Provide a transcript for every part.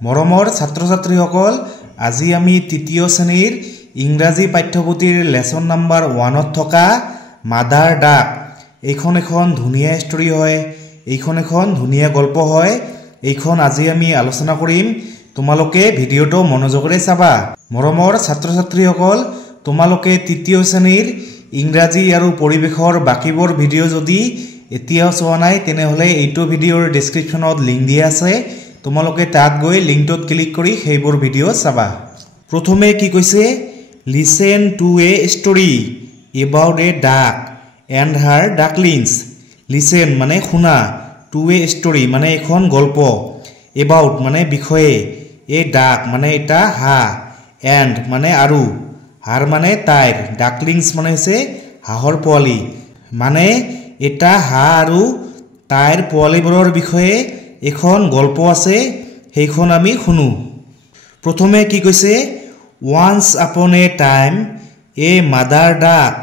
মৰমৰ ছাত্ৰ ছাত্ৰীসকল আজি আমি তৃতীয় শ্ৰেণীৰ ইংৰাজী পাঠ্যপুথিৰ লেসন নাম্বাৰ 1ত থকা মাদাৰ ডাক এইখন এখন ধুনীয়া ষ্টৰী হয় এইখন এখন ধুনীয়া গল্প হয় এইখন আজি আমি আলোচনা কৰিম তোমালোকে ভিডিওটো মনোযোগৰে চাবা মৰমৰ ছাত্ৰ ছাত্ৰীসকল তোমালোকে তৃতীয় শ্ৰেণীৰ ইংৰাজী আৰু পৰিবেশৰ বাকিবোৰ ভিডিও যদি এতিয়াও চোৱা নাই তেনেহলে এইটো ভিডিওৰ ডেসক্ৰিপচনত লিংক দিয়া আছে তোমালোকে তাত গৈ লিংকটোত ক্লিক কৰি সেইবোৰ ভিডিও চাবা প্ৰথমে কি কৈছে listen to a story about a duck and her ডাকলিংস listen মানে শুনা টু এ ষ্টৰী মানে এখন গল্প এবাউট মানে বিষয়ে এ ডাক মানে এটা হা এণ্ড মানে আৰু হাৰ মানে তাইৰ ডাকলিংস মানে হৈছে হাঁহৰ পোৱালি মানে এটা হা আৰু তাইৰ পোৱালিবোৰৰ বিষয়ে এখন গল্প আছে সেইখন আমি শুনো প্ৰথমে কি কৈছে once upon a time a mother duck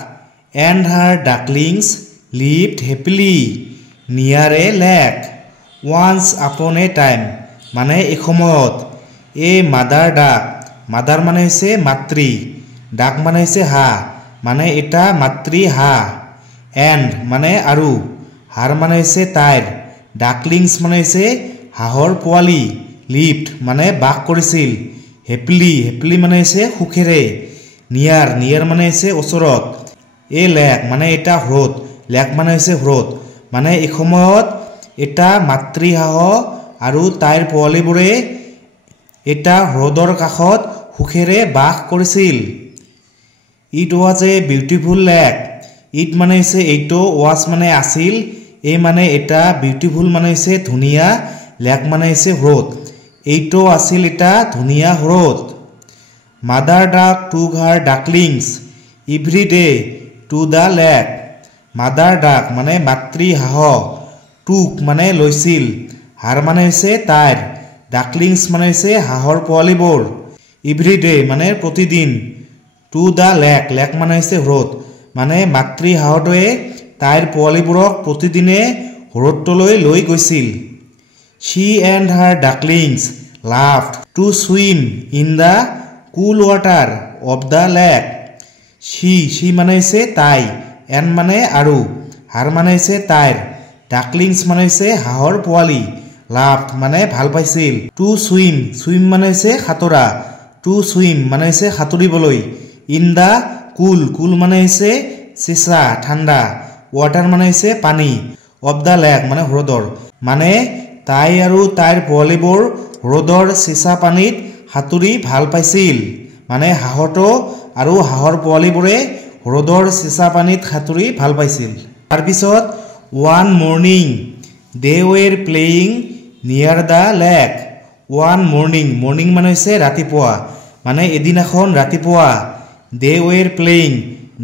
and her ducklings lived happily near a lake once upon a time মানে এসময়ত এ মাদাৰ ডাক মাদাৰ মানে হৈছে মাতৃ ডাক মানে হৈছে হা মানে এটা মাতৃ হা এণ্ড মানে আৰু হাৰ মানে হৈছে তাইৰ ডাকলিংস মানে হৈছে হাঁহৰ পোৱালি লিভড মানে বাস কৰিছিল হেপিলি হেপিলি মানে হৈছে সুখেৰে নিয়াৰ নিয়াৰ মানে হৈছে ওচৰত এ লেক মানে এটা হ্ৰদ লেক মানে হৈছে হ্ৰদ মানে এসময়ত এটা মাতৃ হাঁহ আৰু তাইৰ পোৱালিবোৰে এটা হ্ৰদৰ কাষত সুখেৰে বাস কৰিছিল it was a beautiful lake it মানে হৈছে এইটো ৱাজ মানে আছিল এই মানে এটা বিউটিফুল মানে হৈছে ধুনীয়া লেক মানে হৈছে হ্ৰদ এইটো আছিল এটা ধুনীয়া হ্ৰদ mother duck took her ducklings every day to the lake mother duck মানে মাতৃ হাঁহ টুক মানে লৈছিল হাৰ মানে হৈছে তাইৰ ডাকলিংস মানে হৈছে হাঁহৰ পোৱালিবোৰ এভৰি ডে মানে প্ৰতিদিন টু দ্য লেক লেক মানে হৈছে হ্ৰদ মানে মাতৃ হাঁহটোৱে তাইৰ পোৱালিবোৰক প্ৰতিদিনে হ্ৰদটোলৈ লৈ গৈছিল she and her ducklings loved to swim in the cool water of the lake she মানে হৈছে তাই and মানে আৰু হাৰ মানে হৈছে তাইৰ ডাকলিংস মানে হৈছে হাঁহৰ পোৱালি loved মানে ভাল পাইছিল to swim swim মানে হৈছে সাঁতোৰা to swim মানে হৈছে সাঁতুৰিবলৈ in the cool cool মানে হৈছে চেঁচা ঠাণ্ডা water মানে হৈছে পানী of the lake মানে হ্ৰদৰ মানে তাই আৰু তাইৰ পোৱালিবোৰ হ্ৰদৰ চেঁচা পানীত সাঁতুৰি ভাল পাইছিল মানে হাঁহটো আৰু হাঁহৰ পোৱালিবোৰে হ্ৰদৰ চেঁচা পানীত সাঁতুৰি ভাল পাইছিল তাৰপিছত ওৱান মৰ্নিং দে ৱেৰ প্লেয়িং নিয়াৰ the lake one morning morning মানে হৈছে ৰাতিপুৱা মানে এদিনাখন ৰাতিপুৱা দে ৱেৰ প্লেয়িং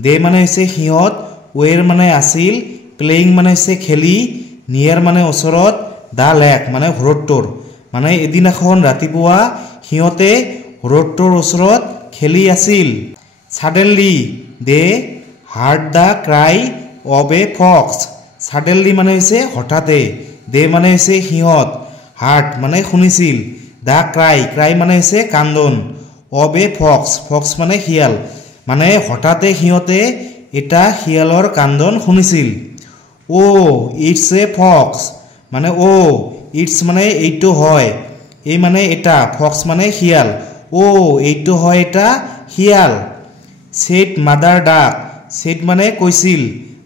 দে মানে হৈছে সিহঁত ৱেৰ মানে আছিল প্লেয়িং মানে হৈছে খেলি নিয়াৰ মানে ওচৰত দা লেক মানে হ্ৰদটোৰ মানে এদিনাখন ৰাতিপুৱা সিহঁতে হ্ৰদটোৰ ওচৰত খেলি আছিল suddenly they heard the cry of a fox suddenly মানে হৈছে হঠাতে দে মানে হৈছে সিহঁত হাৰ্ড মানে শুনিছিল দ্য ক্ৰাই ক্ৰাই মানে হৈছে কান্দন অব এ ফক্স ফক্স মানে শিয়াল মানে হঠাতে সিহঁতে এটা শিয়ালৰ কান্দন শুনিছিল অ ইটছ এ ফক্স মানে অ ইটছ মানে এইটো হয় এই মানে এটা ফক্স মানে শিয়াল অ এইটো হয় এটা শিয়াল সেট মাদাৰ ডাক সেট মানে কৈছিল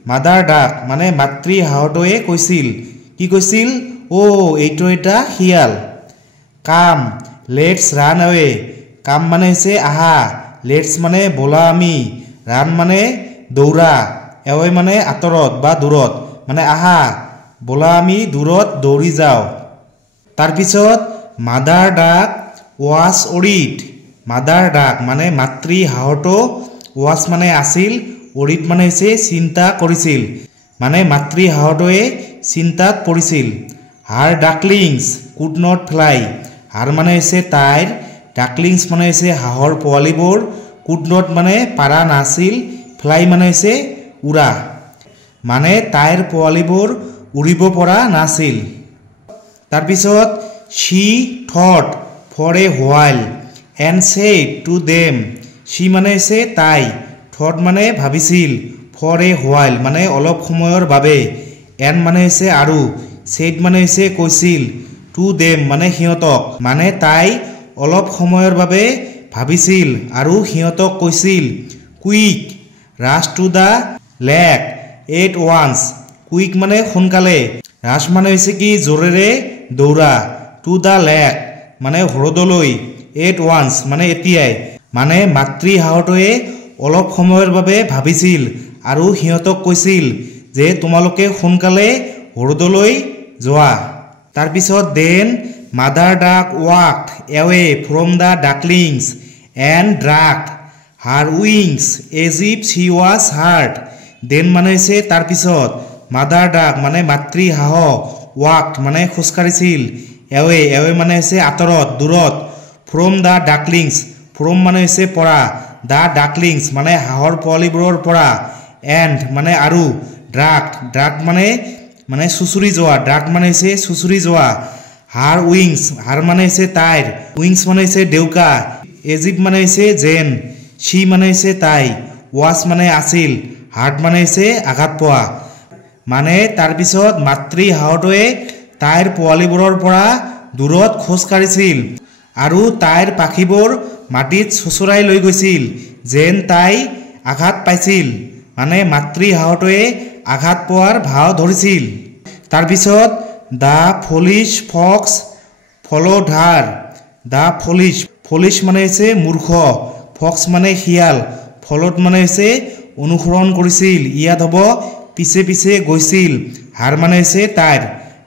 মাদাৰ ডাক মানে মাতৃ হাঁহটোৱে কৈছিল কি কৈছিল অ এইটো এটা শিয়াল কাম লেটছ ৰান এৱে কাম মানে হৈছে আহা লেটছ মানে বলা আমি ৰান মানে দৌৰা এৱে মানে আঁতৰত বা দূৰত মানে আহা বলা আমি দূৰত দৌৰি যাওঁ তাৰপিছত মাদাৰ ডাক ৱাজ অৰিড মাদাৰ ডাক মানে মাতৃ হাঁহটো ৱাজ মানে আছিল অৰিড মানে হৈছে চিন্তা কৰিছিল মানে মাতৃ হাঁহটোৱে চিন্তাত পৰিছিল হাৰ ডাকলিংছ কুড নট ফ্লাই হাৰ মানে হৈছে তাইৰ ডাকলিংছ মানে হৈছে হাঁহৰ পোৱালিবোৰ কুড নট মানে পাৰা নাছিল ফ্লাই মানে হৈছে উৰা মানে তাইৰ পোৱালিবোৰ উৰিব পৰা নাছিল তাৰপিছত she thought for a while and said to them she মানে হৈছে তাই থট মানে ভাবিছিল ফৰ এ হোৱাইল মানে অলপ সময়ৰ বাবে এণ্ড মানে হৈছে আৰু ছেইড মানে হৈছে কৈছিল টু দেম মানে সিহঁতক মানে তাই অলপ সময়ৰ বাবে ভাবিছিল আৰু সিহঁতক কৈছিল quick rush to the lake at once quick মানে সোনকালে ৰাছ মানে হৈছে কি জোৰেৰে দৌৰা টু দ্য লেক মানে হ্ৰদলৈ এট ওৱান্স মানে এতিয়াই মানে মাতৃ হাঁহটোৱে অলপ সময়ৰ বাবে ভাবিছিল আৰু সিহঁতক কৈছিল যে তোমালোকে সোনকালে হ্ৰদলৈ যোৱা তাৰপিছত then mother duck walked away from the ducklings and dragged her wings as if she was hurt then মানে হৈছে তাৰপিছত মাদাৰ ডাক মানে মাতৃ হাঁহ ৱাকড মানে খোজকাঢ়িছিল এৱে এৱে মানে হৈছে আঁতৰত দূৰত ফ্ৰম দ্য ডাকলিংছ ফ্ৰম মানে হৈছে পৰা দ্য ডাকলিংছ মানে হাঁহৰ পোৱালিবোৰৰ পৰা এণ্ড মানে আৰু ড্ৰাগড ড্ৰাগড মানে চুচুৰি যোৱা ড্ৰাগড মানে হৈছে চুচুৰি যোৱা হাৰ উইংছ হাৰ মানে হৈছে তাইৰ উইংছ মানে হৈছে ডেউকা এজিপ মানে হৈছে যেন সি মানে হৈছে তাই ৱাছ মানে আছিল হাৰ্ট মানে হৈছে আঘাত পোৱা মানে তাৰপিছত মাতৃ হাঁহটোৱে তাইৰ পোৱালিবোৰৰ পৰা দূৰত খোজ কাঢ়িছিল আৰু তাইৰ পাখিবোৰ মাটিত চোঁচৰাই লৈ গৈছিল যেন তাই আঘাত পাইছিল মানে মাতৃ হাঁহটোৱে আঘাত পোৱাৰ ভাও ধৰিছিল তাৰপিছত the ফলিছ Fox followed her the ফলিছ মানে হৈছে মূৰ্খ ফক্স মানে শিয়াল ফল'ড মানে হৈছে অনুসৰণ কৰিছিল ইয়াত হ'ব পিছে পিছে গৈছিল হাৰ মানে হৈছে তাইৰ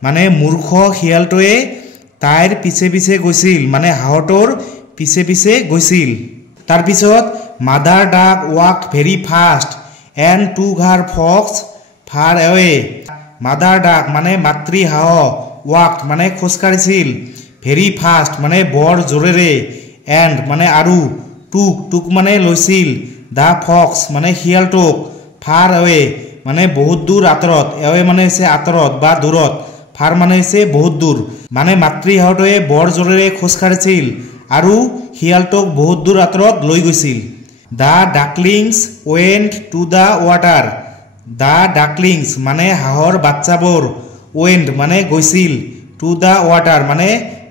মানে মূৰ্খ শিয়ালটোৱে তাইৰ পিছে পিছে গৈছিল মানে হাঁহটোৰ পিছে পিছে গৈছিল তাৰপিছত mother duck ৱাকড very fast and টুক হাৰ ফক্স ফাৰ এৱে মাদাৰ ডাক মানে মাতৃ হাঁহ ৱাকড মানে খোজকাঢ়িছিল ভেৰি ফাষ্ট মানে বৰ জোৰেৰে এণ্ড মানে আৰু টুক মানে লৈছিল দ্য ফক্স মানে শিয়ালটোক ফাৰ এৱে মানে বহুত দূৰ আঁতৰত এৱে মানে হৈছে আঁতৰত বা দূৰত ফাৰ মানে হৈছে বহুত দূৰ মানে মাতৃ হাঁহটোৱে বৰ জোৰেৰে খোজকাঢ়িছিল আৰু শিয়ালটোক বহুত দূৰ আঁতৰত লৈ গৈছিল the ducklings went to the water the ducklings মানে হাঁহৰ বাচ্চাবোৰ ৱেণ্ট মানে গৈছিল টু দ্য ৱাটাৰ মানে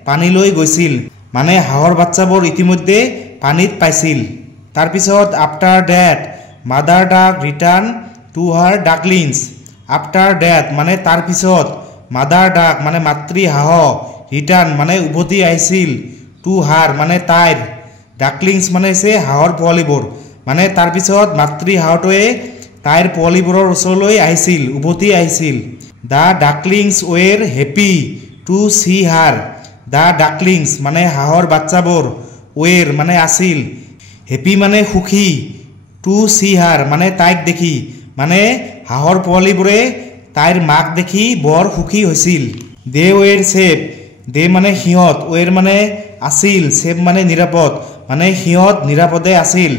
পানীলৈ গৈছিল মানে হাঁহৰ বাচ্চাবোৰ ইতিমধ্যে পানীত পাইছিল তাৰপিছত after that mother duck return to her ducklings after that মানে তাৰপিছত মাদাৰ ডাক মানে মাতৃ হাঁহ ৰিটাৰ্ণ মানে উভতি আহিছিল টু হাৰ মানে তাইৰ ডাকলিংছ মানে হৈছে হাঁহৰ পোৱালিবোৰ মানে তাৰপিছত মাতৃ হাঁহটোৱে তাইৰ পোৱালিবোৰৰ ওচৰলৈ আহিছিল উভতি আহিছিল the ducklings were happy to see her the ducklings মানে হাঁহৰ বাচ্চাবোৰ ৱেৰ মানে আছিল হেপী মানে সুখী টু চি হাৰ মানে তাইক দেখি মানে হাঁহৰ পোৱালিবোৰে তাইৰ মাক দেখি বৰ সুখী হৈছিল দে ৱেৰ ছেফ দে মানে সিহঁত ৱেৰ মানে আছিল ছেফ মানে নিৰাপদ মানে সিহঁত নিৰাপদে আছিল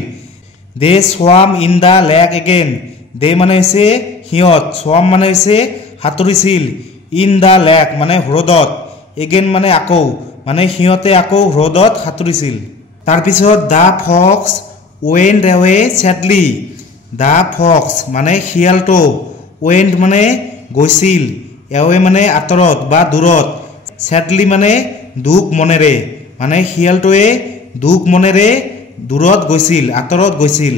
দে স্বাম ইন দ্য লেক এগেইন দে মানে হৈছে সিহঁত স্বাম মানে হৈছে সাঁতুৰিছিল ইন দ্য লেক মানে হ্ৰদত এগেইন মানে আকৌ মানে সিহঁতে আকৌ হ্ৰদত সাঁতুৰিছিল তাৰপিছত the fox went away sadly the fox মানে শিয়ালটো ৱেণ্ট মানে গৈছিল এৱে মানে আঁতৰত বা দূৰত ছেডলি মানে দুখ মনেৰে মানে শিয়ালটোৱে দুখ মনেৰে দূৰত গৈছিল আঁতৰত গৈছিল